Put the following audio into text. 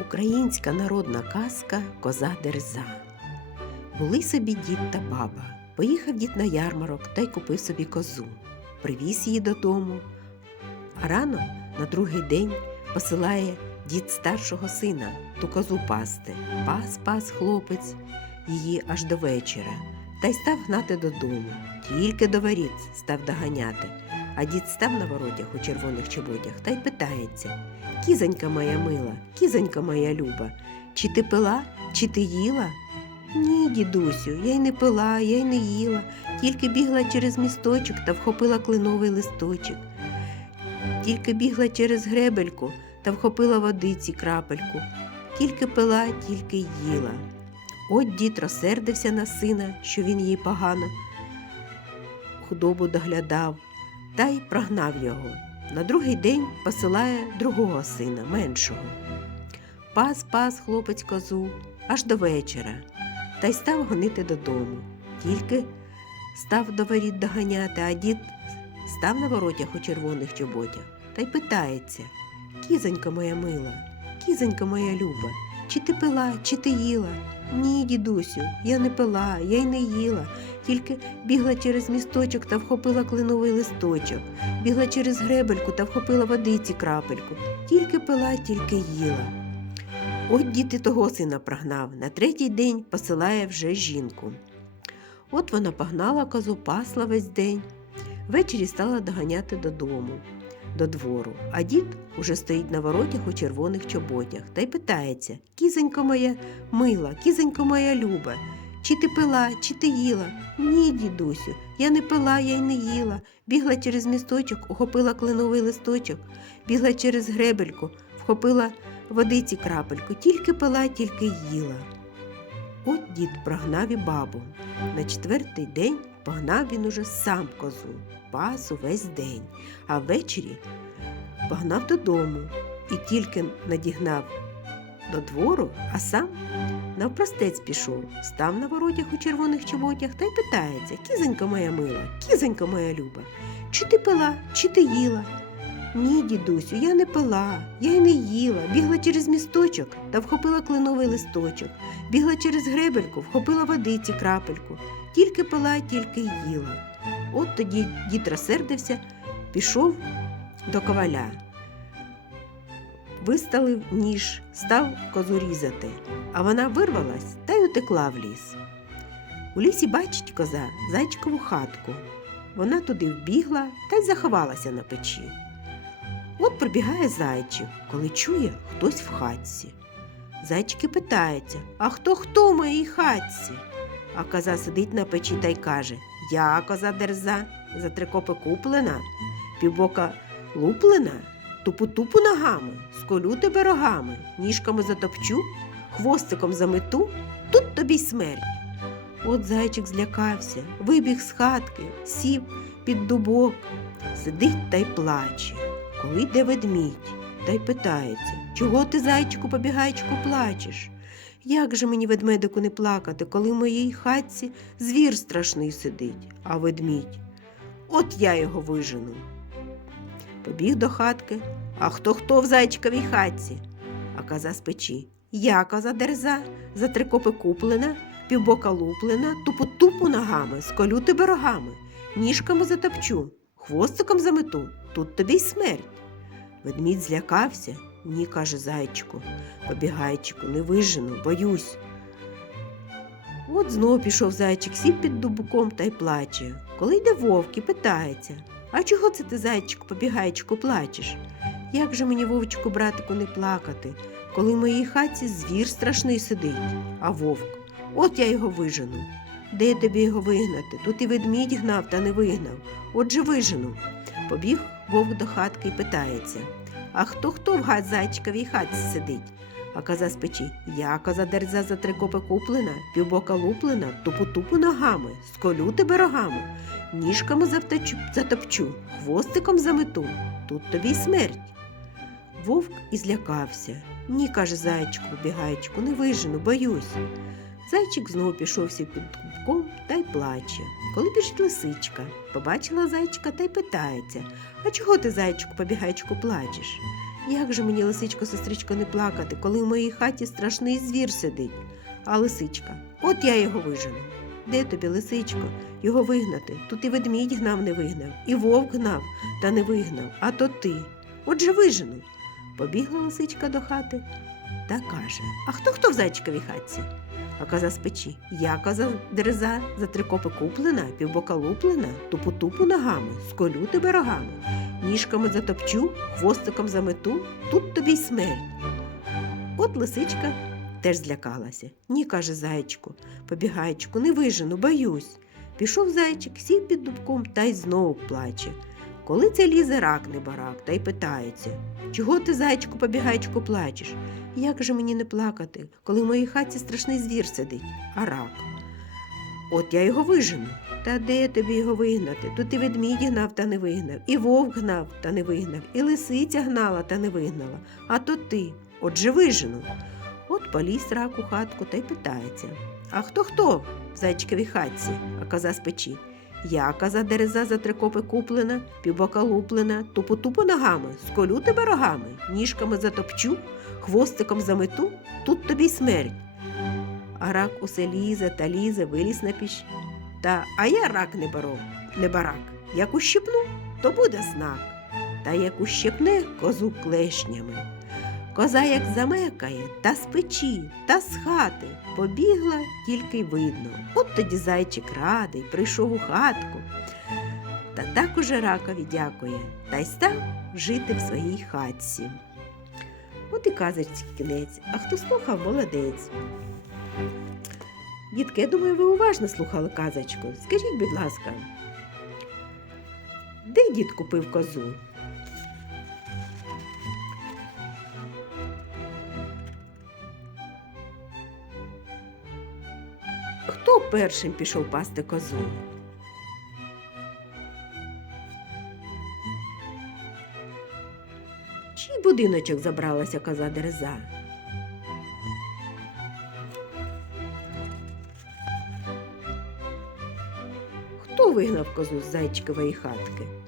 Українська народна казка Коза Дерза. Були собі дід та баба. Поїхав дід на ярмарок та й купив собі козу. Привіз її додому. А рано на другий день посилає дід старшого сина ту козу пасти. Пас пас хлопець її аж до вечора та й став гнати додому. Тільки до воріт став доганяти. А дід став на воротях у червоних чоботях та й питається Кізонька моя мила, кізонька моя люба, чи ти пила, чи ти їла? Ні, дідусю, я й не пила, я й не їла, тільки бігла через місточок та вхопила кленовий листочок. Тільки бігла через гребельку та вхопила водиці крапельку. Тільки пила, тільки їла. От дід розсердився на сина, що він їй погано худобу доглядав, та й прогнав його. На другий день посилає другого сина, меншого. Пас пас хлопець козу аж до вечора, та й став гонити додому. Тільки став до воріт доганяти, а дід став на воротях у червоних чоботях та й питається Кізонька моя мила, кізонька моя люба, чи ти пила, чи ти їла? Ні, дідусю, я не пила, я й не їла, тільки бігла через місточок та вхопила кленовий листочок, бігла через гребельку та вхопила водиці крапельку, тільки пила, тільки їла. От дід і того сина прогнав, на третій день посилає вже жінку. От вона погнала козу, пасла весь день. Ввечері стала доганяти додому, до двору, а дід уже стоїть на воротях у червоних чоботях та й питається Кізонько моя мила, кізонько моя люба, чи ти пила, чи ти їла? Ні, дідусю, я не пила, я й не їла. Бігла через місточок, ухопила кленовий листочок, бігла через гребельку, вхопила водиці крапельку, тільки пила, тільки їла. От дід прогнав і бабу. На четвертий день погнав він уже сам козу, пас увесь день, а ввечері погнав додому і тільки надігнав до двору, а сам навпростець пішов, став на воротях у червоних чоботях та й питається Кізонька моя мила, кізонька моя люба, чи ти пила, чи ти їла? Ні, дідусю, я не пила, я й не їла, бігла через місточок та вхопила кленовий листочок, бігла через гребельку, вхопила водиці крапельку, тільки пила, тільки їла. От тоді дід розсердився, пішов до коваля. Виставив ніж, став козу різати, а вона вирвалась та й утекла в ліс. У лісі бачить коза зайчикову хатку. Вона туди вбігла та й заховалася на печі. От прибігає зайчик, коли чує хтось в хатці. Зайчики питаються, а хто хто в моїй хатці? А коза сидить на печі та й каже Я коза дерза, за три копи куплена, півбока луплена, тупу-тупу ногами, сколю тебе рогами, ніжками затопчу, хвостиком замету, тут тобі й смерть. От зайчик злякався, вибіг з хатки, сів під дубок, сидить та й плаче. Коли йде ведмідь, та й питається, чого ти, зайчику, побігайчику, плачеш? Як же мені ведмедику не плакати, коли в моїй хатці звір страшний сидить, а ведмідь? От я його вижену. Побіг до хатки, а хто хто в зайчиковій хатці? А коза з печі. Я коза дерза, за три копи куплена, півбока луплена, тупу-тупу ногами, сколю тебе рогами, ніжками затопчу, хвостиком замету, тут тобі й смерть. Ведмідь злякався, ні, каже зайчику, побігайчику, не вижену, боюсь. От знов пішов зайчик, сів під дубуком та й плаче. Коли йде вовк і питається А чого це ти, зайчику, побігайчику, плачеш? Як же мені, вовчику, братику, не плакати, коли в моїй хаті звір страшний сидить, а вовк, от я його вижену. Де тобі його вигнати? Тут і ведмідь гнав та не вигнав. Отже вижену. Побіг вовк до хатки і питається А хто хто в гад зайчиковій хатці сидить? А коза з печі Я коза дерза за три копи куплена, півбока луплена, тупу-тупу ногами, сколю тебе рогами, ніжками завточу, затопчу, хвостиком замету, тут тобі й смерть. Вовк і злякався. Ні, каже зайчику, бігайчику, не вижену, боюсь. Зайчик знову пішовся під кубком та й плаче. Коли біжить лисичка, побачила зайчика та й питається А чого ти, зайчику, побігайчику, плачеш? Як же мені, лисичко, сестричко, не плакати, коли в моїй хаті страшний звір сидить? А лисичка, от я його вижену. Де тобі, лисичко, його вигнати? Тут і ведмідь гнав, не вигнав, і вовк гнав, та не вигнав, а то ти. Отже вижену. Побігла лисичка до хати та каже: А хто хто в зайчиковій хатці? А коза з печі. Я коза дереза, за три копи куплена, півбока луплена, тупу-тупу ногами, сколю тебе рогами, ніжками затопчу, хвостиком замету, тут тобі й смерть. От лисичка теж злякалася. Ні, каже зайчику, побігайчику, не вижену, боюсь. Пішов зайчик, сів під дубком та й знову плаче. Коли це лізе рак не барак, та й питається Чого ти, зайчику, побігайчику, плачеш? Як же мені не плакати, коли в моїй хаті страшний звір сидить, а рак? От я його вижену. Та де тобі його вигнати? Тут і ведмідь гнав та не вигнав, і вовк гнав та не вигнав, і лисиця гнала та не вигнала. А то ти, отже вижену. От поліз рак у хатку та й питається. А хто хто в зайчиковій хатці, а коза з печі? Я коза дереза за три копи куплена, півбока луплена, тупу-тупу ногами, сколю тебе рогами, ніжками затопчу, хвостиком замету, тут тобі й смерть. А рак усе лізе та лізе, виліз на піч. Та а я рак не баров, не барак. Як ущипну, то буде знак. Та як ущипне козу клешнями. Коза як замекає, та з печі, та з хати побігла, тільки й видно. От тоді зайчик радий, прийшов у хатку. Та так уже ракові дякує, та й став жити в своїй хатці. От і казочці кінець, а хто слухав, молодець. Дітки, я думаю, ви уважно слухали казочку. Скажіть, будь ласка, де дід купив козу? Хто першим пішов пасти козу? Чий будиночок забралася коза дереза? Хто вигнав козу з зайчикової хатки?